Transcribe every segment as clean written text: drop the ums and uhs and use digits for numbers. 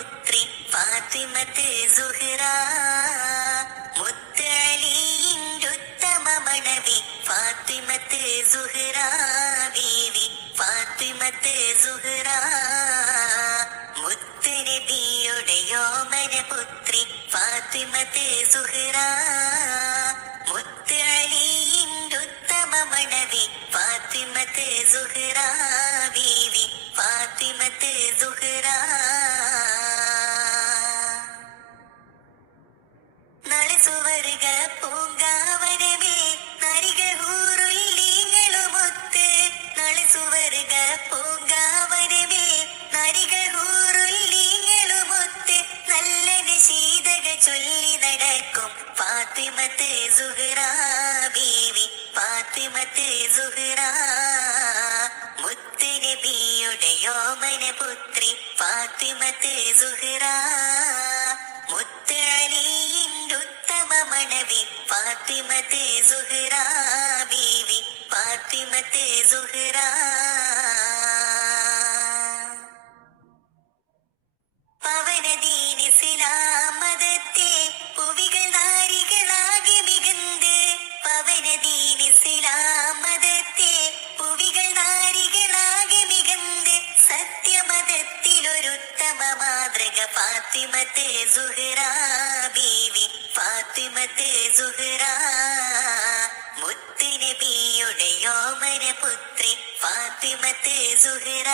പുത്രി ഫാത്തിമത്ത് സുഹ്റ. മുത്ത് അലിയിൻ്റെ ഉത്തമ മണവി ഫാത്തിമത്ത് സുഹ്റ ബീവി ഫാത്തിമത്ത് സുഹ്റ. മുത്ത് നബിയുടെ യോമന പുത്രി ഫാത്തിമത്ത് സുഹ്റ. മുത്ത് അലിയിൻ്റെ ഉത്തമ മണവി ഫാത്തിമത്ത് സുഹ്റ ബീവി ഫാത്തിമത്ത് സുഹ്റ. നാളെ സുവർഗ പൂങ്കാവനമേ നരികൾ ഹൂറുല്ലീങ്ങളുമൊത്ത്. നാളെ സുവർഗ പൂങ്കാവനമേ നരികൾ ഹൂറുല്ലീങ്ങളുമൊത്ത്. നല്ല നശീതക ചൊല്ലി നടക്കും ഫാത്തിമത്ത് സുഹ്റ ബീവി ഫാത്തിമത്ത് സുഹ്റ. മുത്ത് നബിയുടെ യോമന പുത്രി ഫാത്തിമത്ത് സുഹ്റ. മുത്ത് അലിയിൻ്റെ ഉത്തമ മണവി ഫാത്തിമത്ത് സുഹ്റ ബീവി ഫാത്തിമത്ത് സുഹ്റ. പവനദീൻ ഇസ്ലാം മതത്തെ പുവികൾ നാരികളാകെ മികந்து. പവനദീൻ ഇസ്ലാം മതത്തെ പുവികൾ നാരികളാകെ മികந்து. സത്യമതത്തിലൊരുത്തമ മാതൃക ഫാത്തിമത്ത് സുഹ്റ ബീവി ഫാത്തിമത്ത് സുഹ്റ. മുത്ത് നബിയുടെ യോമന പുത്രി ഫാത്തിമത്ത് സുഹ്റ.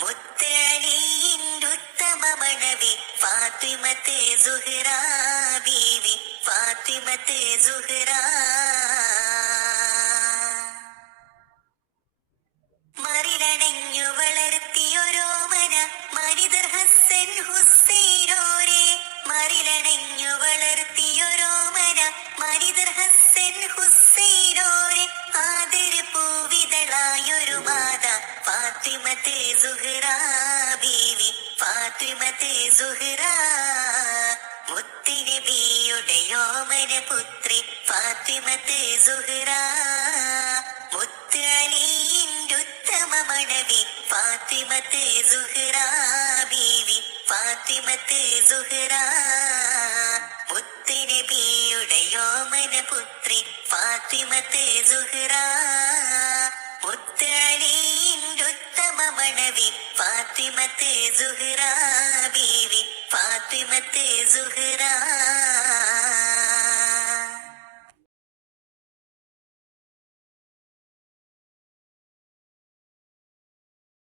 മുത്ത് അലിയിൻ്റെ ഉത്തമ മണവി ഫാത്തിമത്ത് സുഹ്റ ബീവി ഫാത്തിമത്ത് സുഹ്റ. മറിലണഞ്ഞു വളർത്തിയൊരോമന മനിതർ ഹസ്സൻ ഹുസൈനോരെ. മറിലണഞ്ഞു വളർത്തിയൊരോമന മനിതർ ഹസ്സൻ ഹുസൈനോരെ. ആദര പൂവിതളായൊരു മാത ഫാത്തിമത്ത് സുഹ്റ ബീവി ഫാത്തിമത്ത് സുഹ്റ. മുത്ത് നബിയുടെ യോമന പുത്രി ഫാത്തിമത്ത് സുഹ്റ. മുത്ത് അലിയിൻ്റെ ഉത്തമ മണവി ഫാത്തിമത്ത് സുഹ്റ ബീവി ഫാത്തിമത്ത് സുഹ്റ. മുത്ത് നബിയുടെ യോമന പുത്രി ഫാത്തിമത്ത് സുഹ്റ. മുത്ത് അലിയിൻ്റെ ഉത്തമ മണവി ഫാത്തിമത്ത് സുഹ്റ ബീവി ഫാത്തിമത്ത് സുഹ്റ.